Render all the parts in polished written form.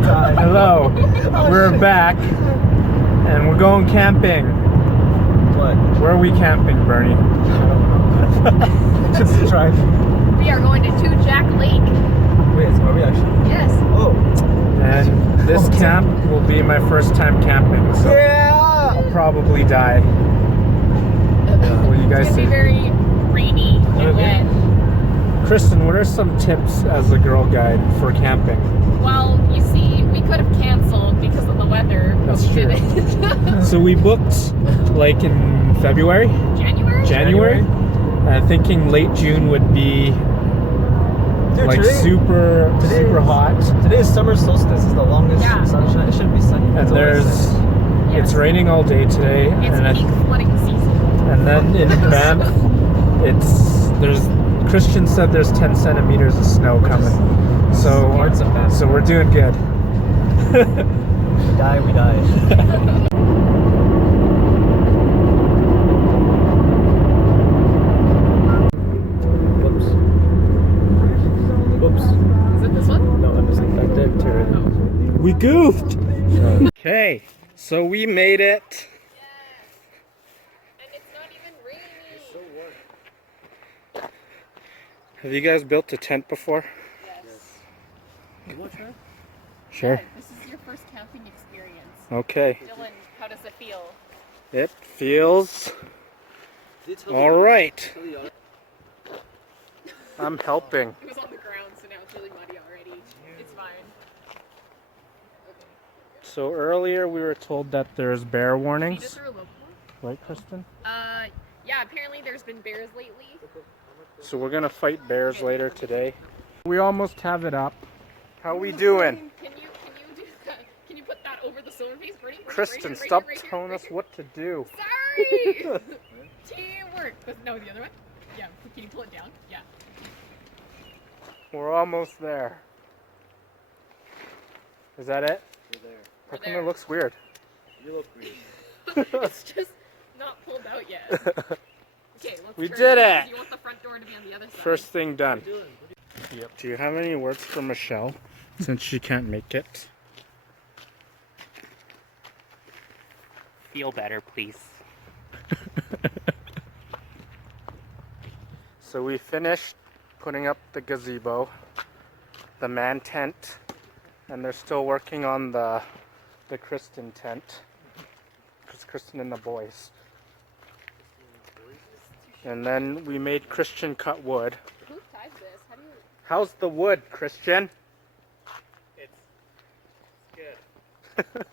Hello. We're back, and we're going camping. What? Where are we camping, Bernie? Just try. We are going to Two Jack Lake. Wait, are we actually? Yes. Oh. And this camp will be my first time camping, so I'll probably die. What do you guys It's think? gonna be very rainy and wet. Kristen, what are some tips as a girl guide for camping? Well, you see, we could have canceled because of the weather. That's but we true. didn't. So we booked like in February? January? Thinking late June would be Dude, like today, super hot. Today is summer solstice. It's the longest sunshine. It should be sunny. And it's raining all day today. It's and peak flooding season. And then in Banff, Christian said there's 10 centimeters of snow coming. So we're doing good. We die. Whoops. Is it this one? No, I'm just like that dead turret. We goofed. Okay, so we made it. And it's not even raining. So warm. Have you guys built a tent before? Yes. You want to try? Sure. Yeah, this is your first camping experience. Okay. Dylan, how does it feel? It feels all right. I'm helping. It was on the ground, so now it's really muddy already. It's fine. Okay. So earlier we were told that there's bear warnings. Right, Kristen? Yeah, apparently there's been bears lately. So we're gonna fight bears later today. We almost have it up. How we doing? Can you do that? Can you put that over the cylinder face? Ready? Kristen, stop telling us what to do. Sorry! Teamwork! No, the other one? Yeah, can you pull it down? Yeah. We're almost there. Is that it? We're there. How come it looks weird? You look weird. It's just not pulled out yet. Okay, let's We turn did it. it! You want the front door to be on the other side. First thing done. Yep. Do you have any words for Michelle, since she can't make it? Feel better, please. So we finished putting up the gazebo, the man tent, and they're still working on the Kristen tent. Because Kristen and the boys. And then we made Christian cut wood. Who ties this? How do you... How's the wood, Christian? It's good.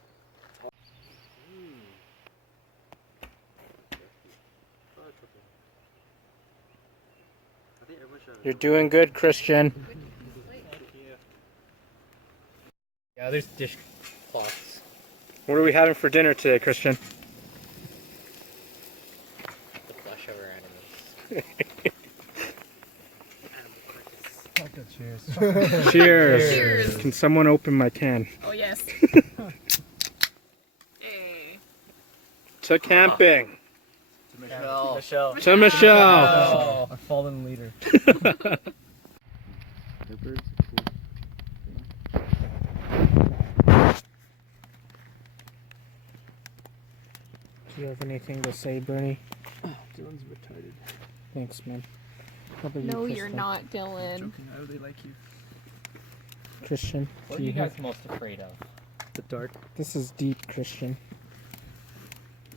You're doing good, Christian. Yeah, there's dish cloths. What are we having for dinner today, Christian? The flesh of our enemies. Cheers. Cheers. Cheers. Can someone open my can? Oh, yes. Hey. To camping. Michelle. To Michelle. Our fallen leader. Do you have anything to say, Bernie? Dylan's retarded. Thanks, man. How about No, you, you're Kristen? not, Dylan. I really like you. Christian, What do are you you guys have... most afraid of? The dark. This is deep, Christian.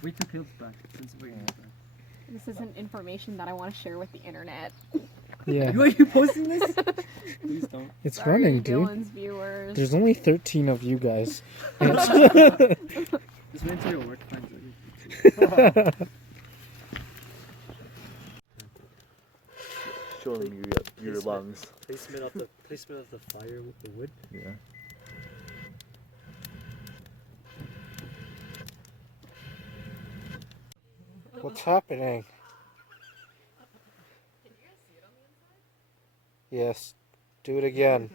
Wait till Caleb's back. This isn't information that I want to share with the internet. Yeah, Are you posting this? Please don't. it's Sorry, running, dude. Dylan's viewers. There's only 13 of you guys. Just wait until your work finds it. Show them your lungs. Placement of the fire with the wood. Yeah. What's happening? Yes, do it again.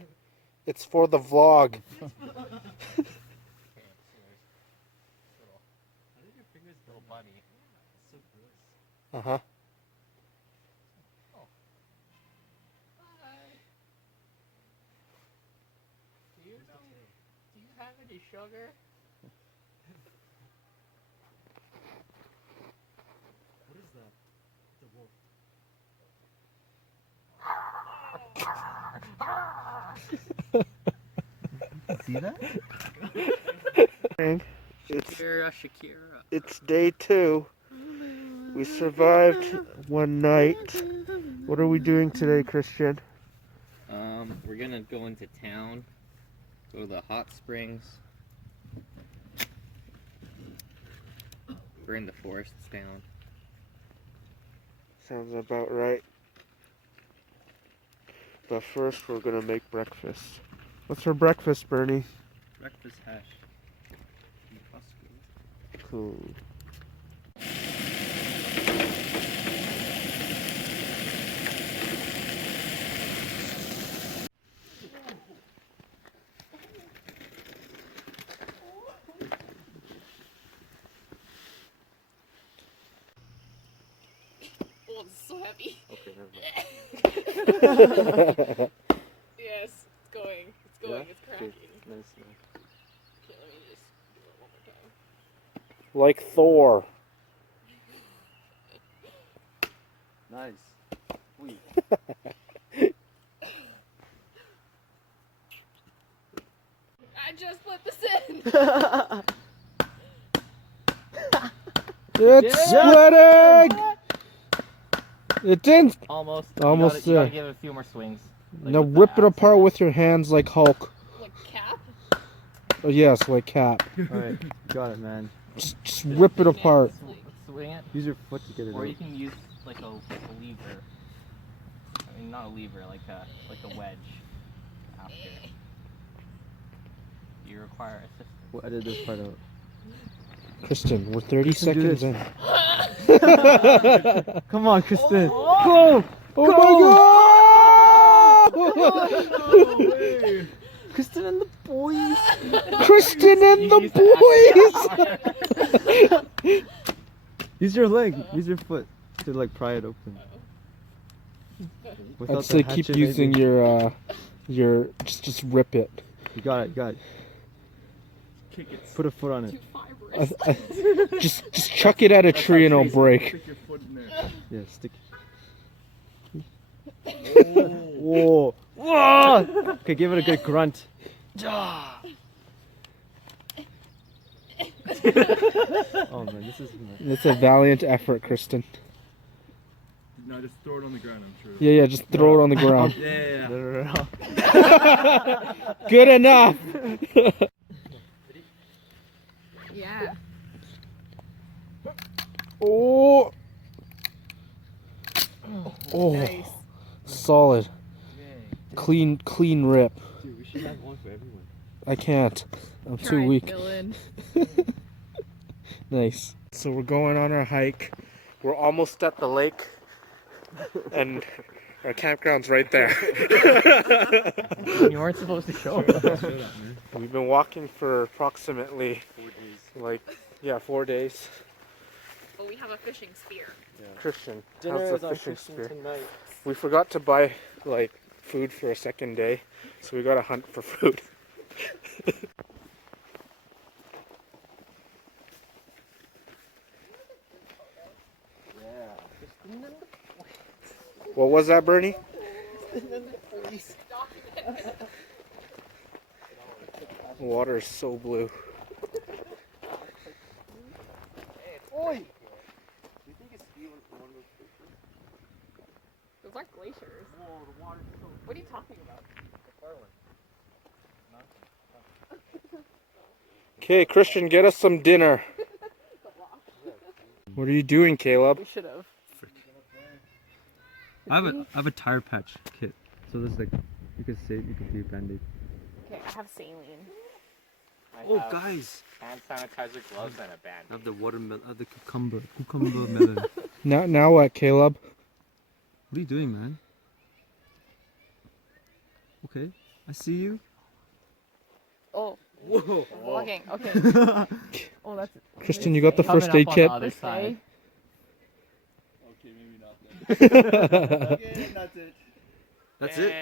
It's for the vlog. I think your finger's a little bunny. It's so gross. Uh-huh. Do you Any sugar? What is that? The wolf. See that? It's day 2. We survived one night. What are we doing today, Christian? We're gonna go into town, go to the hot springs, burn the forests down. Sounds about right. But first, we're gonna make breakfast. What's for breakfast, Bernie? Breakfast hash. From Costco. Cool. Oh, it's so heavy. Okay, never mind. Yes, it's going. It's going. Yeah? It's cracking. Okay, nice. Okay, let me just do it one more time. Like Thor. Nice. Sweet. I just put this in. It's splitting! It didn't. Almost. Almost You gotta there. give it a few more swings. Like Now with the rip it axe. apart with your hands like Hulk. Like cap? Oh, yes, like Cap. Alright, got it, man. Just rip it apart. Swing it, Use your foot to get it or out. you can use like a lever. I mean, not a lever, like a wedge. After. You require assistance. We'll edit this part out. Christian, we're 30 Christian, do seconds this. in. Come on, Kristen. Go! Oh my god! Kristen and the boys. Kristen and You the use the boys! Use your leg. Use your foot to like pry it open. Without I'd say the keep hatchet, using maybe. your just rip it. You got it. You got it. Kick it. Put a foot on it. Too fibrous. Just chuck it at a tree and it'll break. Stick your foot in there. Yeah, stick. Whoa. Whoa. Okay, give it a good grunt. Oh man, this is. It's a valiant effort, Kristen. No, just throw it on the ground, I'm sure. Yeah, just throw it on the ground. Yeah. No. Good enough. Yeah. Oh. Oh. Nice. Solid. Clean rip. Dude, we should have one for everyone. I can't. I'm too Try, weak. Dylan. Nice. So we're going on our hike. We're almost at the lake. And our campground's right there. You weren't supposed to show it. We've been walking for approximately 4 days. Oh, we have a fishing spear. Christian, Dinner how's is the on fishing Kristen spear? tonight. We forgot to buy like food for a second day, so we gotta hunt for food. What was that, Bernie? Water is so blue. Those aren't glaciers. What are you talking about? Okay, Christian, get us some dinner. What are you doing, Caleb? We should have. I have a tire patch kit. So there's like, you could do Band-Aid. Okay, I have saline. Oh, guys. Hand sanitizer, gloves, and a band. I have the watermelon, the cucumber melon. Now what, Caleb? What are you doing, man? Okay, I see you. Oh, Whoa. vlogging. Okay. Oh, that's. Christian, you got the Coming first up aid on kit? the other side. Okay, maybe not then. That's it.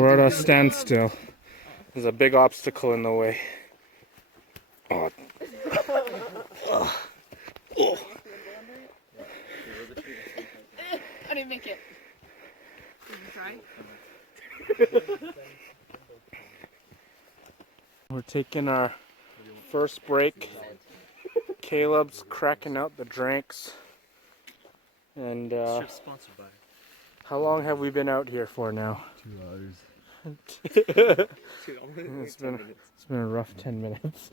We're at a standstill. There's a big obstacle in the way. Oh. I didn't make it. Did you try? We're taking our first break. Caleb's cracking out the drinks. And Sponsored by how long have we been out here for now? 2 hours. It's been a rough 10 minutes.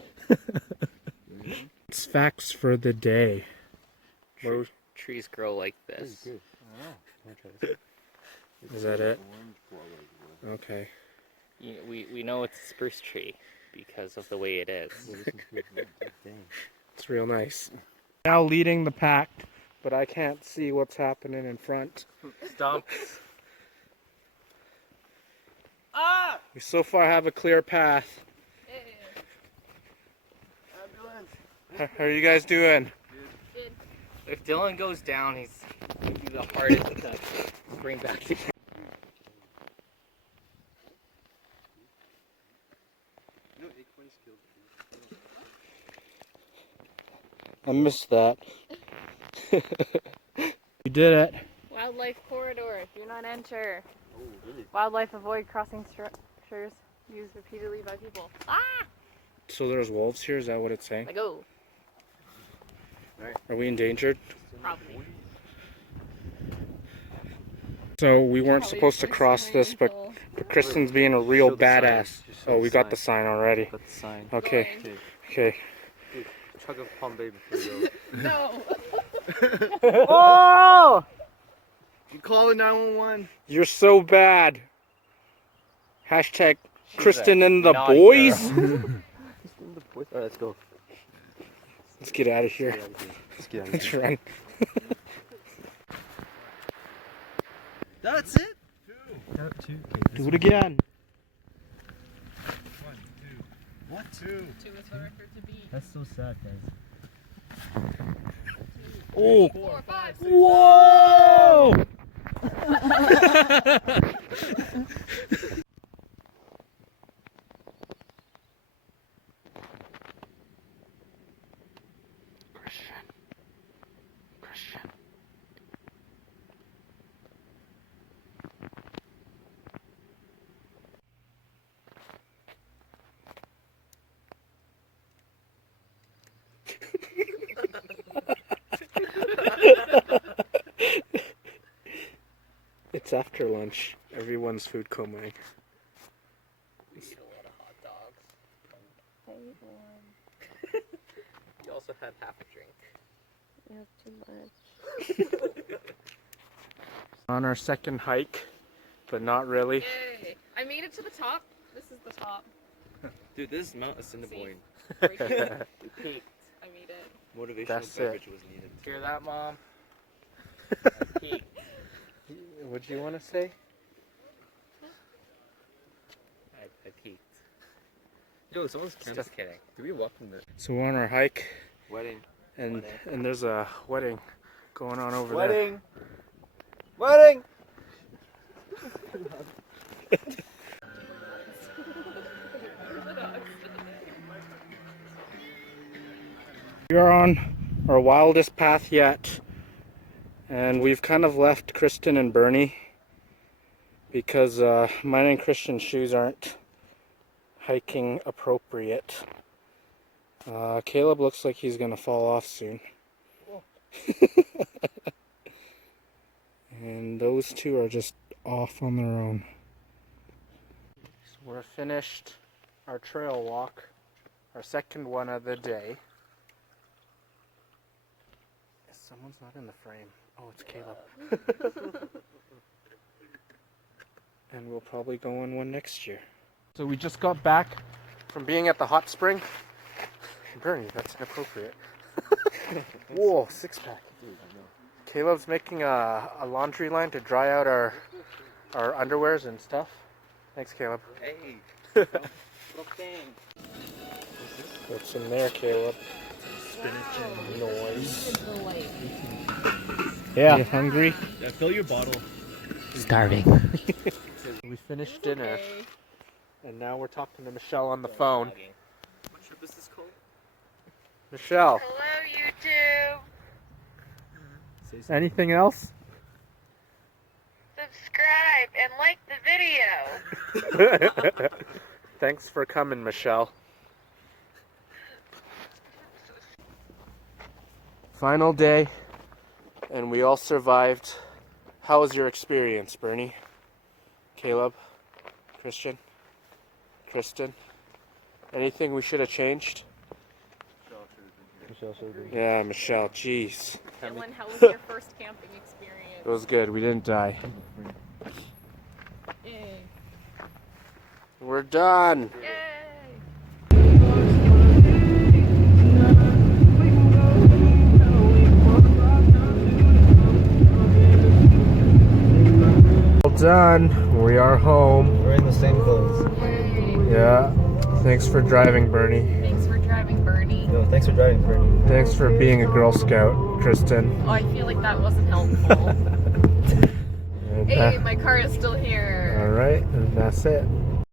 It's facts for the day. Trees grow like this. Is that it? Okay. We know it's a spruce tree because of the way it is. It's real nice. Now leading the pack, but I can't see what's happening in front. Stumps. We so far have a clear path. How are you guys doing? If Dylan goes down, he's gonna be the hardest to bring back to. I missed that. We did it. Wildlife corridor. Do not enter. Wildlife avoid crossing structures used repeatedly by people. Ah! So there's wolves here, is that what it's saying? Let go. Are we endangered? Probably. So we weren't supposed to cross this, but Kristen's being a real Show the sign. badass. Just show Oh, the we got sign. the sign already. Got the sign. Okay, okay. Chug of Palm Bay before you go. No. Oh! You call it 911. You're so bad. Hashtag She's Kristen a and the naughty boys. girl. Alright, let's go. Let's get out of here. Let's get out of Let's here. run. That's it? Do it again. 1, 2. What? 2. 2 is for record to be. That's so sad, guys. Oh! 4, 5, 6. Whoa! Christian. It's after lunch. Everyone's food coming. We eat a lot of hot dogs. You also had half a drink. On our second hike, but not really. Yay. I made it to the top. This is the top. Dude, this is Mount Assiniboine. Right here. We peaked. I made it. Motivational That's it. beverage was needed. Hear that, Mom? I peaked. What do you want to say? I peaked. Yo, someone's Just kidding. Did we walk from the So we're on our hike, wedding? and there's a wedding going on over Wedding! Wedding! there. We are on our wildest path yet, and we've kind of left Kristen and Bernie because mine and Christian's shoes aren't hiking appropriate. Caleb looks like he's gonna fall off soon. And those two are just off on their own. So we're finished our trail walk, our second one of the day. Someone's not in the frame. Oh, it's Caleb. And we'll probably go on one next year. So we just got back from being at the hot spring. Bernie, that's inappropriate. Whoa, 6-pack. Caleb's making a laundry line to dry out our underwears and stuff. Thanks, Caleb. Hey. What's in there, Caleb? Noise. Yeah. You hungry? Yeah, fill your bottle. Starving. We finished dinner, and now we're talking to Michelle on the phone. What trip is this called? Michelle, Hello, YouTube. anything else? Subscribe and like the video. Thanks for coming, Michelle. Final day, and we all survived. How was your experience, Bernie? Caleb? Christian? Kristen? Anything we should have changed? Yeah, Michelle, jeez. Dylan, how was your first camping experience? It was good, we didn't die. Yay. We're done! Yay! Well done, we are home. We're in the same clothes. Yay. Yeah, thanks for driving, Bernie. Thanks for driving, Bernie. Yo, thanks for driving, Bernie. Thanks for being a Girl Scout, Kristen. Oh, I feel like that wasn't helpful. And, Hey, my car is still here. all right, and that's it.